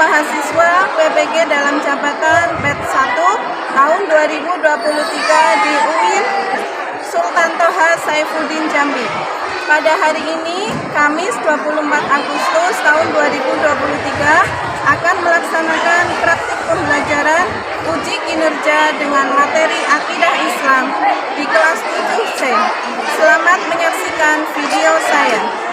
mahasiswa PPG dalam jabatan batch 1 tahun 2023 di UIN Sultan Toha Saifuddin Jambi. Pada hari ini, Kamis 24 Agustus tahun 2023 akan melaksanakan praktik pembelajaran uji kinerja dengan materi akidah Islam di kelas 7C. Selamat menyaksikan video saya.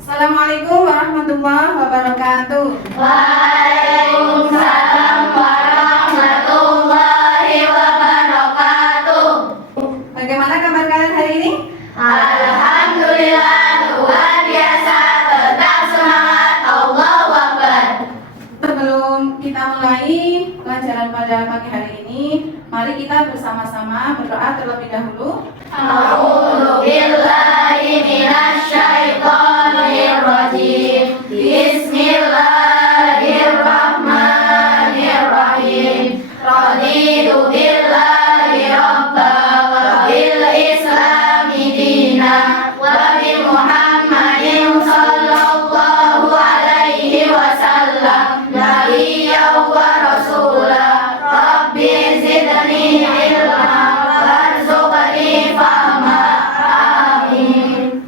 Assalamualaikum warahmatullahi wabarakatuh. Waalaikumsalam warahmatullahi wabarakatuh. Bagaimana kabar kalian hari ini? Alhamdulillah, luar biasa, tetap semangat, Allahu Akbar. Sebelum kita mulai pelajaran pada pagi hari ini, mari kita bersama-sama berdoa terlebih dahulu. A'udzu billahi minasyaitonir rajim. Bismillahirrahmanirrahim. Raditu billahi rabba wa bil islami dina wa bi Muhammadin sallallahu alaihi wasallam nabiyyan wa rasula. Rabbi zidni ilma warzuqni fahma. Amin.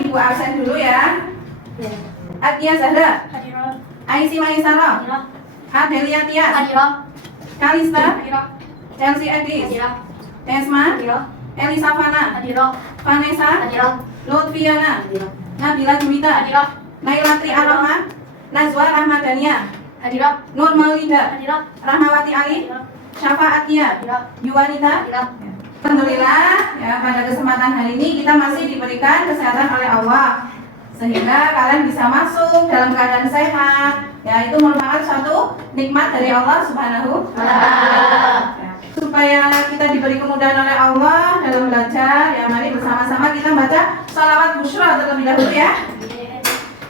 Ibu absen dulu ya. Atia Zahra, Hadirah, Aisy Maisara, hadirah, Adelia Tias, hadirah, Kalista, hadirah, Chelsea Edis, hadirah, Desma, hadirah, Elisa Fana, hadirah, Vanessa, hadirah, Lutfiana, hadirah, Nabila Juwita, hadirah, Nailatri Arahma, Nazwa Rahmadania, hadirah, Nur Maulida, hadirah, Rahmawati Ali, Syafa Atia, hadirah, Yuwanita. hadirah. Alhamdulillah ya, pada kesempatan hari ini kita masih diberikan kesehatan oleh Allah sehingga kalian bisa masuk dalam keadaan sehat. Ya, itu merupakan suatu nikmat dari Allah Subhanahu wa Ta'ala. Ya, supaya kita diberi kemudahan oleh Allah dalam belajar, ya mari bersama-sama kita baca sholawat busyra terlebih dahulu ya.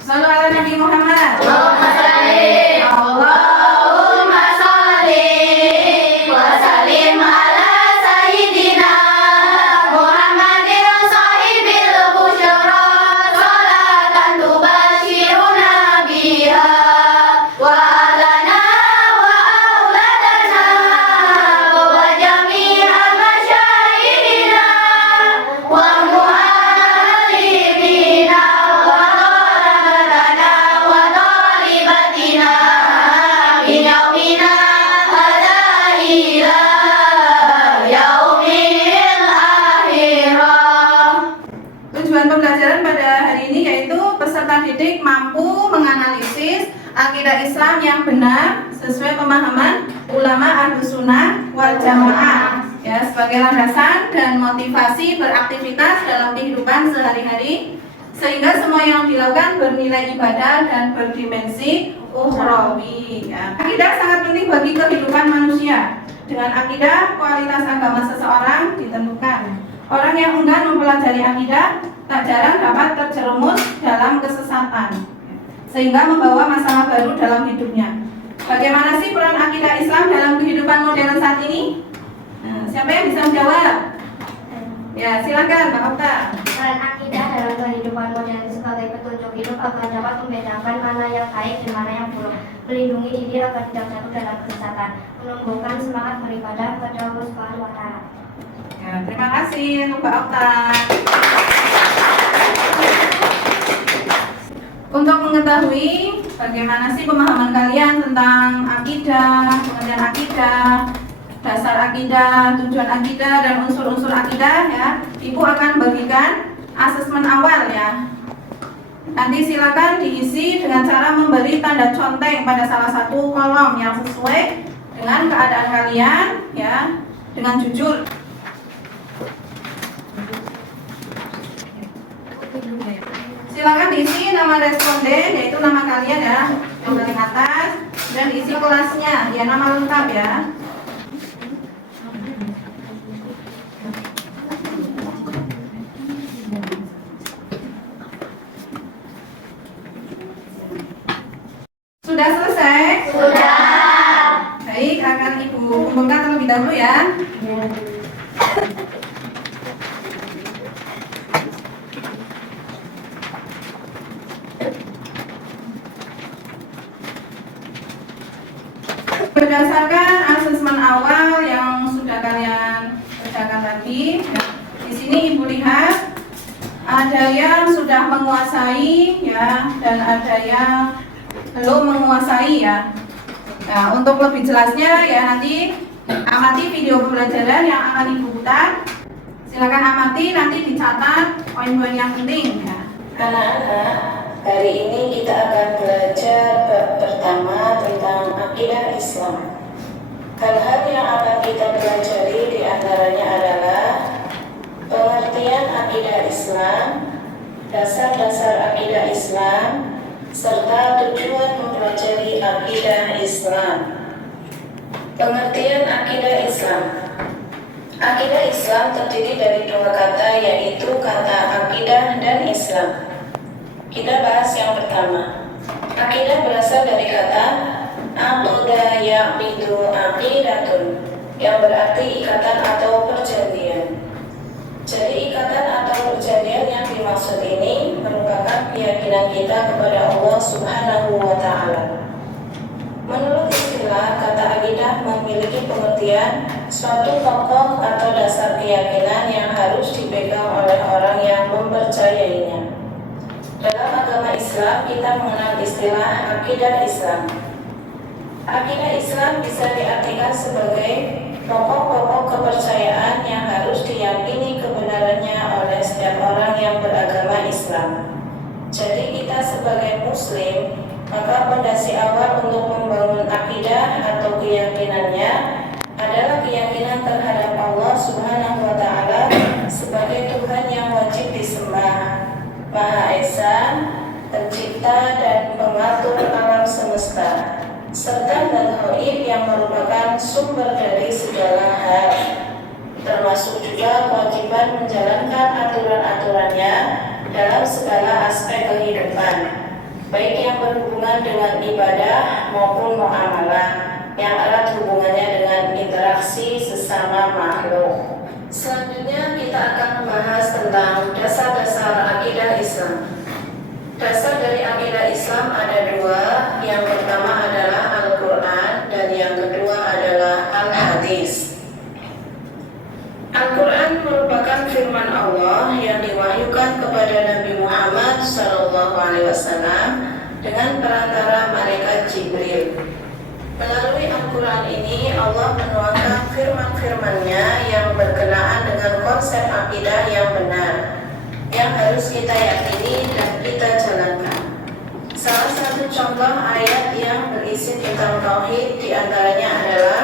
Shallu ala Nabi Muhammad. Allahumma shalli Allahumma shalli wa sallim ala sayyidina Muhammadin sahibil busyra sholatan tubashiruna biha wa alana wa auladana wa jami'a masyaihina wa mu'allimina wa talabatana wa talibatina min yaumina hadha ila yaumil akhirah. Tujuan pembelajaran pada hari ini yaitu peserta didik mampu menganalisis akidah Islam yang benar sesuai pemahaman ulama Ahlus Sunnah wal Jamaah ya, sebagai landasan dan motivasi beraktivitas dalam kehidupan sehari-hari sehingga semua yang dilakukan bernilai ibadah dan berdimensi ukhrawi ya. Akidah sangat penting bagi kehidupan manusia. Dengan akidah, kualitas agama seseorang ditentukan. Orang yang enggan mempelajari akidah tak jarang dapat terjerumus dalam kesesatan sehingga membawa masalah baru dalam hidupnya. Bagaimana sih peran akidah Islam dalam kehidupan modern saat ini? Nah, siapa yang bisa menjawab? Ya, silakan Mbak Okta. Peran akidah dalam kehidupan modern sebagai petunjuk hidup agar dapat membedakan mana yang baik dan mana yang buruk, melindungi diri agar tidak jatuh dalam kesesatan, menumbuhkan semangat beribadah kepada Allah Subhanahu wa Ta'ala. Ya, terima kasih untuk Mbak Okta. Untuk mengetahui bagaimana sih pemahaman kalian tentang akidah, pengertian akidah, dasar akidah, tujuan akidah, dan unsur-unsur akidah ya, Ibu akan bagikan asesmen awal ya. Nanti silakan diisi dengan cara memberi tanda conteng pada salah satu kolom yang sesuai dengan keadaan kalian ya, dengan jujur. Silakan diisi nama responden, yaitu nama kalian ya, yang paling atas, dan isi kelasnya, ya nama lengkap ya. Sudah selesai? Sudah. Baik, akan Ibu kumpulkan terlebih dahulu ya. Berdasarkan asesmen awal yang sudah kalian kerjakan tadi, di sini Ibu lihat ada yang sudah menguasai ya, dan ada yang belum menguasai ya. Nah, untuk lebih jelasnya ya nanti amati video pembelajaran yang akan Ibu putar. Silakan amati, nanti dicatat poin-poin yang penting ya. Anak-anak, hari ini kita akan belajar bab pertama tentang akidah Islam. Hal-hal yang akan kita pelajari diantaranya adalah pengertian akidah Islam, dasar-dasar akidah Islam, serta tujuan mempelajari akidah Islam. Pengertian akidah Islam. Akidah Islam terdiri dari dua kata, yaitu kata akidah dan Islam. Kita bahas yang pertama. Akidah berasal dari kata aqda yaqidu aqidatun, yang berarti ikatan atau perjanjian. Jadi ikatan atau perjanjian yang dimaksud ini merupakan keyakinan kita kepada Allah Subhanahu wa Ta'ala. Menurut istilah, kata akidah memiliki pengertian suatu pokok atau dasar keyakinan yang harus dipegang oleh orang yang mempercayainya. Dalam agama Islam, kita mengenal istilah akidah Islam. Akidah Islam bisa diartikan sebagai pokok-pokok kepercayaan yang harus diyakini kebenarannya oleh setiap orang yang beragama Islam. Jadi kita sebagai Muslim, maka fondasi awal untuk membangun akidah atau keyakinannya adalah keyakinan terhadap Allah Subhanahu wa Ta'ala sebagai Tuhan yang wajib disembah, Maha Esa, pencipta dan pengatur alam semesta, serta Al-Ghaib yang merupakan sumber dari segala hal, termasuk juga kewajiban menjalankan aturan-aturannya dalam segala aspek kehidupan, baik yang berhubungan dengan ibadah maupun muamalah yang erat hubungannya dengan interaksi sesama makhluk. Selanjutnya kita akan membahas tentang dasar-dasar akidah Islam. Dasar dari akidah Islam ada dua. Yang pertama adalah Al-Quran dan yang kedua adalah Al-Hadis. Al-Quran merupakan firman Allah yang diwahyukan kepada Nabi Muhammad SAW dengan perantara malaikat Jibril. Melalui Al-Quran ini Allah menuangkan firman-firman-Nya yang berkenaan dengan konsep akidah yang benar, yang harus kita yakini dan kita jalankan. Salah satu contoh ayat yang berisi tentang tauhid diantaranya adalah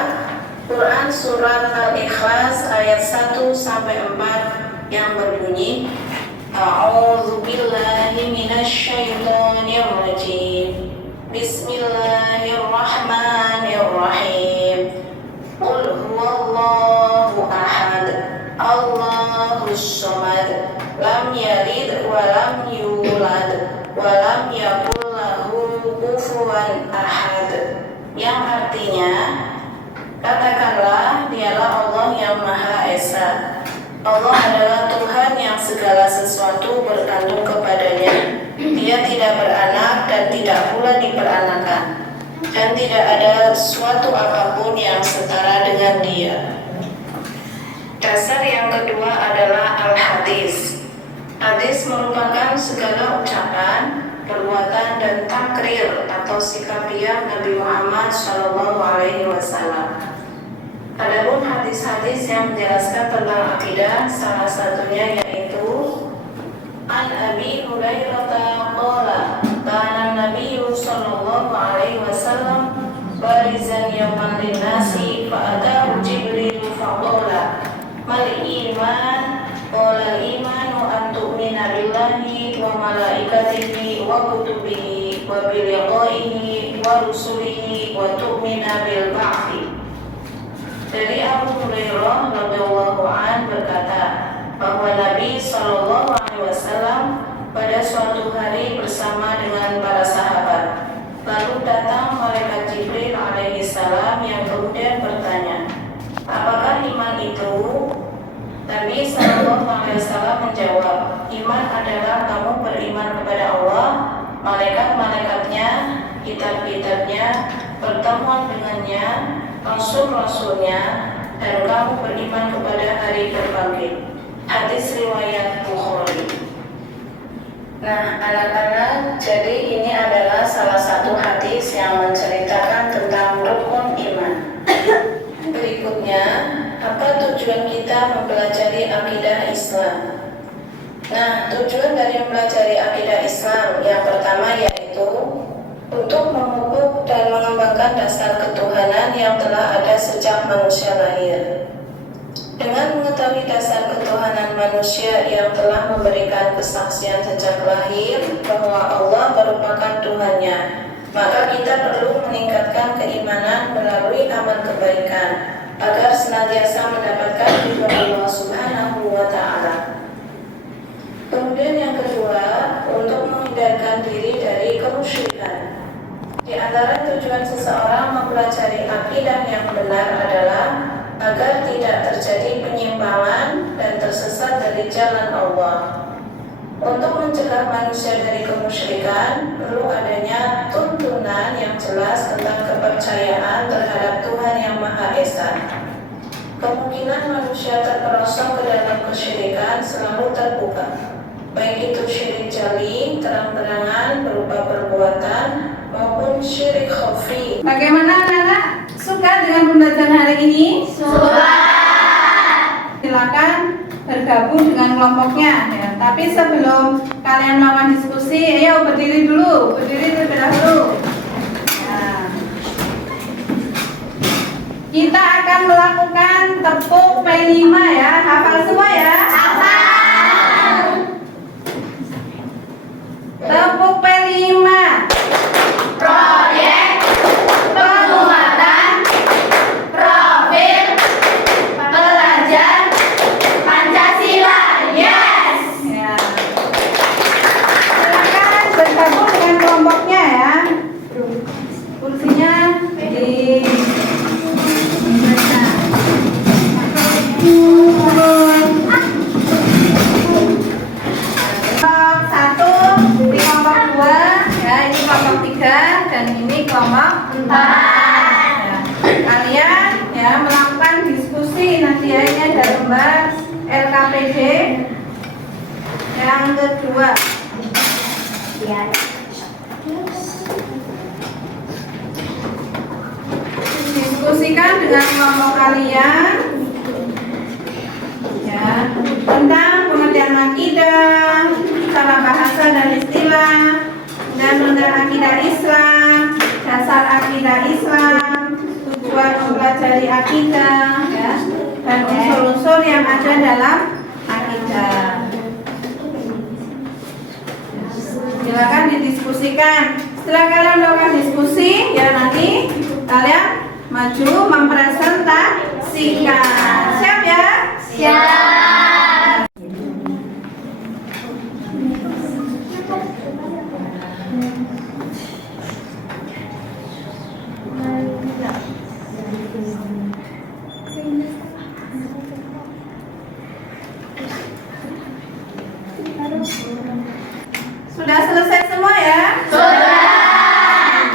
Quran Surat Al-Ikhlas ayat 1-4 yang berbunyi A'udzu billahi minasyaitonir rajim. Bismillahirrahmanirrahim. Qul huwallahu ahad, Allahus samad, lam yalid wa lam yulad wa lam yakul lahu kufuwan ahad. Yang artinya, katakanlah, dialah Allah yang Maha Esa. Allah adalah Tuhan yang segala sesuatu bergantung kepadanya. Dia tidak beranak dan tidak pula diperanakan, dan tidak ada suatu apapun yang setara dengan Dia. Dasar yang kedua adalah Al-Hadis. Hadis merupakan segala ucapan, perbuatan dan takrir atau sikap diam Nabi Muhammad SAW. Adapun hadis-hadis yang menjelaskan tentang akidah, salah satunya yaitu An Abi Hurairah qala kana Nabiyyu sallallahu alaihi wasallam barizan yawman linnasi fa atahu Jibril faqala mal iman qala al-imanu an tu'mina billahi wa malaikatihi wa kutubihi wa bil liqa'ihi wa rusulihi wa tu'mina bil ba'thi. Dari Abu Hurairah radhiyallahu an berkata bahwa Nabi Shallallahu Alaihi Wasallam pada suatu hari bersama dengan para sahabat lalu datang malaikat-malaikatnya, kitab-kitabnya, pertemuan dengannya, rasul-rasulnya, dan kamu beriman kepada hari berbangkit. Hadis riwayat Bukhari. Nah, anak-anak, jadi ini adalah salah satu hadis yang menceritakan tentang rukun iman. Berikutnya, apa tujuan kita mempelajari akidah Islam? Nah, tujuan dari mempelajari akidah Islam yang pertama yaitu untuk memupuk dan mengembangkan dasar ketuhanan yang telah ada sejak manusia lahir. Dengan mengetahui dasar ketuhanan manusia yang telah memberikan kesaksian sejak lahir bahwa Allah merupakan Tuhannya, maka kita perlu meningkatkan keimanan melalui amal kebaikan agar senantiasa mendapatkan ridho Allah Subhanahu wa Ta'ala. Kemudian yang kedua, untuk menghindarkan diri dari kemusyrikan. Di antara tujuan seseorang mempelajari akidah yang benar adalah agar tidak terjadi penyimpangan dan tersesat dari jalan Allah. Untuk mencegah manusia dari kemusyrikan, perlu adanya tuntunan yang jelas tentang kepercayaan terhadap Tuhan yang Maha Esa. Kemungkinan manusia terperosok ke dalam kesyirikan selalu terbuka, baik itu syirik jali, terang-terangan berupa perbuatan, maupun syirik khafi. Bagaimana anak-anak? Suka dengan pembelajaran hari ini? Suka. Silakan bergabung dengan kelompoknya ya. Tapi sebelum kalian melakukan diskusi, ayo berdiri dulu, berdiri terlebih dahulu. Nah, kita akan melakukan tepuk P5 ya. Hafal semua ya? Hafal. Tepuk P5. Proyek penguatan profil pelajar Pancasila. Yes. Ya. Silakan bergabung dengan kelompoknya ya. Kursinya di kelompok 1 di kelompok 2 ya, ini kelompok 3 dan ini kelompok 4 ya. Kalian ya melakukan diskusi nanti ya, ini ada lembar LKPD yang kedua. Diskusikan dengan kelompok kalian ya tentang pengertian akidah, cara bahasa dan istilah, dan tentang akidah Islam, dasar akidah Islam, tujuan mempelajari akidah ya, dan unsur-unsur yang ada dalam akidah. Silakan didiskusikan. Setelah kalian melakukan diskusi, ya nanti kalian maju mempresentasikan. Siap ya? Siap. Sudah selesai semua ya? Sudah.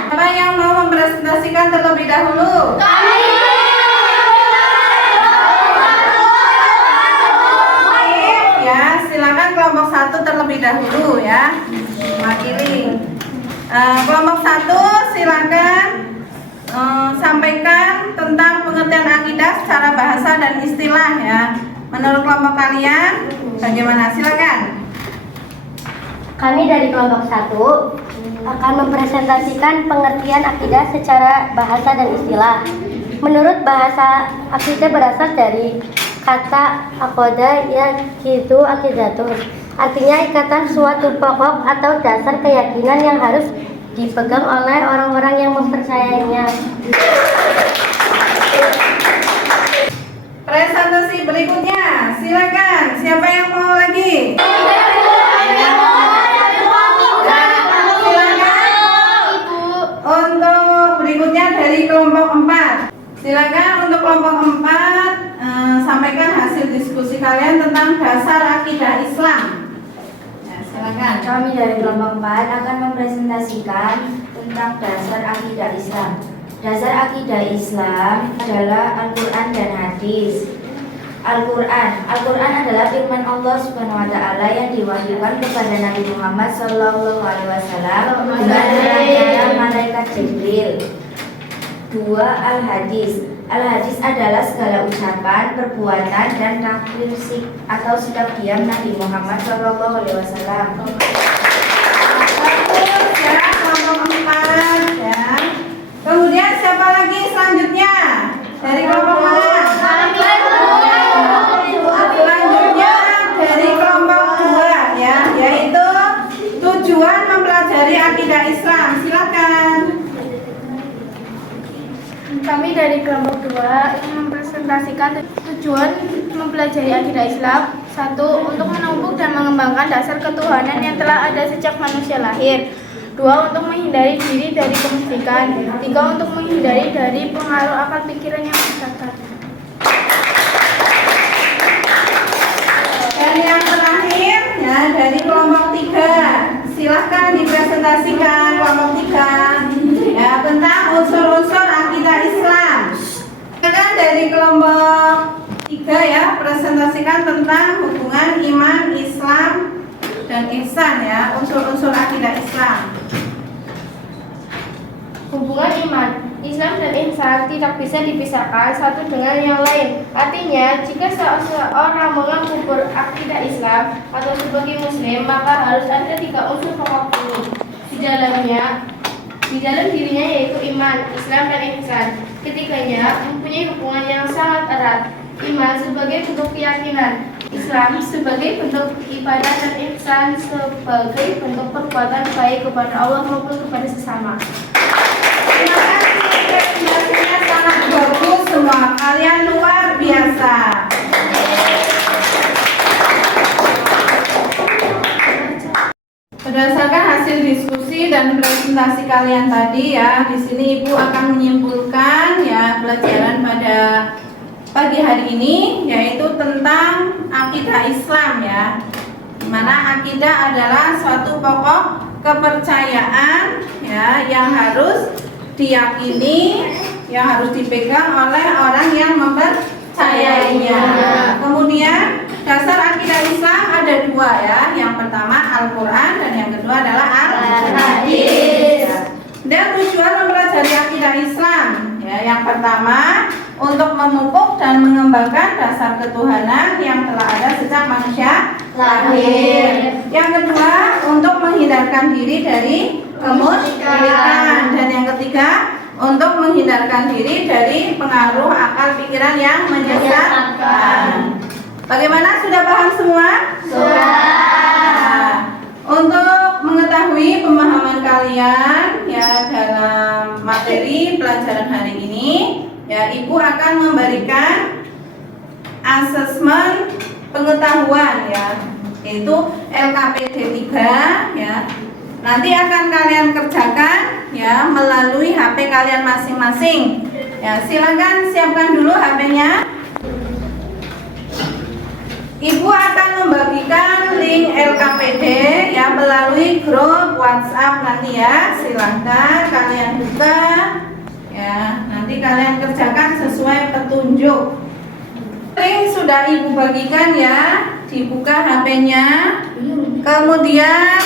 Siapa yang mau mempresentasikan terlebih dahulu? Ya, silakan kelompok 1 terlebih dahulu ya. Wakili. Kelompok 1 silakan sampaikan tentang pengertian akidah secara bahasa dan istilah ya. Menurut kelompok kalian bagaimana? Silakan. Kami dari kelompok 1 akan mempresentasikan pengertian akidah secara bahasa dan istilah. Menurut bahasa, akidah berasal dari kata akoda yakidu akidatun. Artinya ikatan suatu pokok atau dasar keyakinan yang harus dipegang oleh orang-orang yang mempercayainya. Presentasi berikutnya, silakan. Siapa yang mau lagi? Untuk berikutnya dari kelompok 4. Silakan untuk kelompok 4 sampaikan hasil diskusi kalian tentang dasar akidah Islam. Ya, silakan. Kami dari kelompok 4 akan mempresentasikan dipresentasikan tentang dasar akidah Islam. Dasar akidah Islam adalah Al-Quran dan hadis. Al-Quran adalah firman Allah Subhanahu wa taala yang diwahyukan kepada Nabi Muhammad sallallahu alaihi wasallam dengan malaikat Jibril. 2. Al-Hadis adalah segala ucapan, perbuatan, dan takrir atau sikap diam Nabi Muhammad sallallahu alaihi wasallam. Bagus ya, kelompok 4 ya. Kemudian siapa lagi selanjutnya? Dari kelompok mana? Selanjutnya dari kelompok 2 ya, yaitu tujuan mempelajari akidah Islam. Silakan. Kami dari kelompok 2 ingin mempresentasikan tujuan mempelajari akidah Islam. 1. Untuk menumpuk dan mengembangkan dasar ketuhanan yang telah ada sejak manusia lahir. 2. Untuk menghindari diri dari kemusyrikan. 3. Untuk menghindari dari pengaruh akal pikiran yang menyesatkan. Dan yang terakhir ya, dari kelompok 3. Silahkan dipresentasikan kelompok 3 ya, tentang unsur-unsur akidah Islam. Silakan dari kelompok 3 ya, presentasikan tentang hubungan iman, Islam, dan ihsan ya, unsur-unsur akidah Islam. Hubungan iman, Islam dan ihsan tidak bisa dipisahkan satu dengan yang lain. Artinya, jika seseorang mengaku berakidah Islam atau sebagai Muslim, maka harus ada 3 unsur pokok ini di dalam dirinya, yaitu iman, Islam, dan ihsan. Ketiganya mempunyai hubungan yang sangat erat. Iman sebagai bentuk keyakinan, Islam sebagai bentuk ibadah, dan ihsan sebagai bentuk perbuatan baik kepada Allah maupun kepada sesama. Terima kasih, presentasinya sangat bagus semua. Kalian luar biasa. Berdasarkan hasil diskusi dan presentasi kalian tadi ya, di sini Ibu akan menyimpulkan ya pelajaran pada pagi hari ini, yaitu tentang akidah Islam ya. Di mana akidah adalah suatu pokok kepercayaan ya yang harus diyakini, yang harus dipegang oleh orang yang mempercayainya. Kemudian dasar akidah Islam ada 2 ya. Yang pertama Al-Quran dan yang kedua adalah Al-Hadis. Dan tujuan mempelajari akidah Islam ya, yang pertama untuk memupuk dan mengembangkan dasar ketuhanan yang telah ada sejak manusia lahir. Yang kedua untuk menghindarkan diri dari kemusyrikan, dan yang ketiga untuk menghindarkan diri dari pengaruh akal pikiran yang menyesatkan. Bagaimana, sudah paham semua? Sudah. Untuk mengetahui pemahaman kalian ya dalam materi pelajaran hari ini, ya Ibu akan memberikan asesmen pengetahuan ya, yaitu LKPD 3 ya. Nanti akan kalian kerjakan ya melalui HP kalian masing-masing. Ya, silakan siapkan dulu HP-nya. Ibu akan membagikan link LKPD ya melalui grup WhatsApp nanti ya. Silahkan kalian buka ya. Nanti kalian kerjakan sesuai petunjuk. Link sudah Ibu bagikan ya. Dibuka HP-nya. Kemudian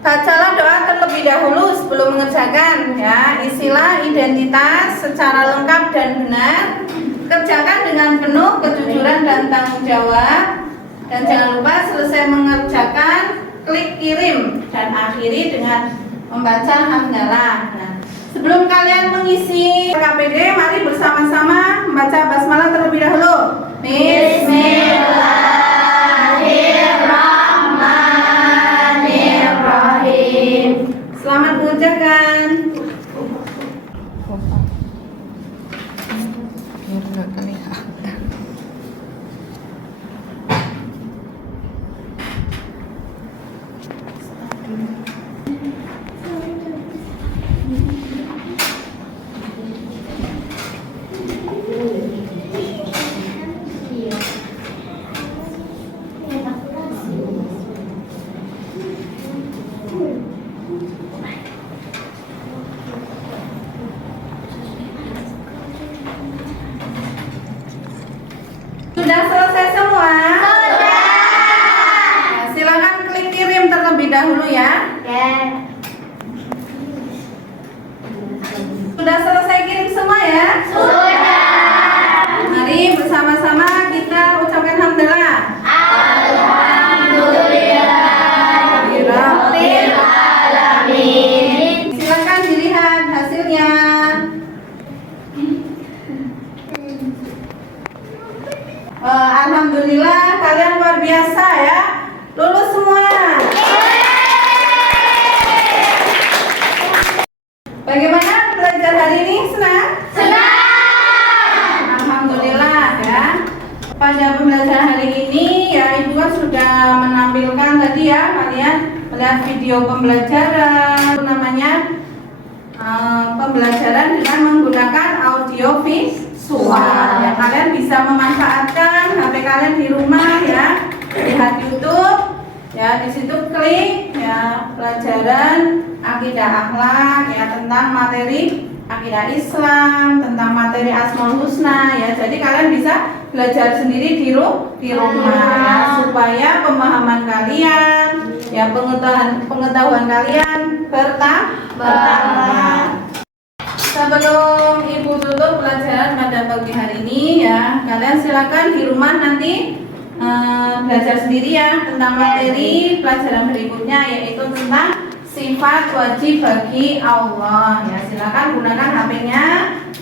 bacalah doa terlebih dahulu sebelum mengerjakan ya. Isilah identitas secara lengkap dan benar. Kerjakan dengan penuh kejujuran dan tanggung jawab. Dan jangan lupa selesai mengerjakan klik kirim dan akhiri dengan membaca hamdalah. Nah, sebelum kalian mengisi KPD, mari bersama-sama membaca basmalah terlebih dahulu. Bismillahirrahmanirrahim. Selamat mengerjakan. Sudah selesai semua? Sudah. Nah, silakan klik kirim terlebih dahulu ya. Sudah selesai kirim semua ya? Sudah. Mari bersama-sama kita ucapkan hamdalah. Alhamdulillahirabbil alamin. Silakan dilihat hasilnya. Alhamdulillah kalian luar biasa ya, lulus semua. Bagaimana belajar hari ini? Senang? Senang. Alhamdulillah ya. Pada pembelajaran hari ini ya Ibu kan sudah menampilkan tadi ya, kalian melihat video pembelajaran, itu namanya pembelajaran dengan menggunakan audio visual. Ya, kalian bisa memanfaatkan HP kalian di rumah ya, lihat YouTube ya, di situ klik ya pelajaran akidah akhlak ya, tentang materi akidah Islam, tentang materi Asmaul Husna ya. Jadi kalian bisa belajar sendiri di rumah ya, supaya pemahaman kalian ya, pengetahuan kalian bertambah. Sebelum Ibu tutup pelajaran pada pagi hari ini ya, kalian silakan di rumah nanti belajar sendiri ya tentang materi pelajaran berikutnya, yaitu tentang sifat wajib bagi Allah ya. Silakan gunakan HP-nya,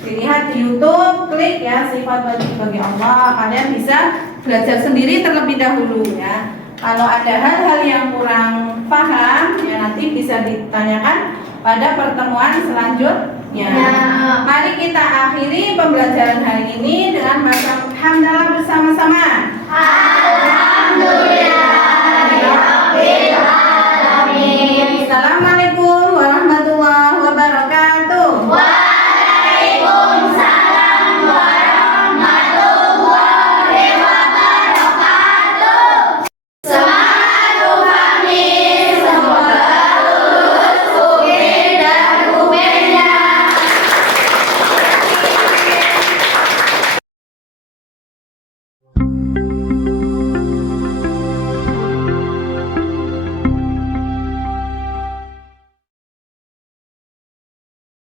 dilihat di YouTube, klik ya sifat wajib bagi Allah. Kalian bisa belajar sendiri terlebih dahulu ya. Kalau ada hal-hal yang kurang paham ya, nanti bisa ditanyakan pada pertemuan selanjutnya. Mari kita akhiri pembelajaran hari ini dengan baca hamdalah bersama-sama. Alhamdulillah.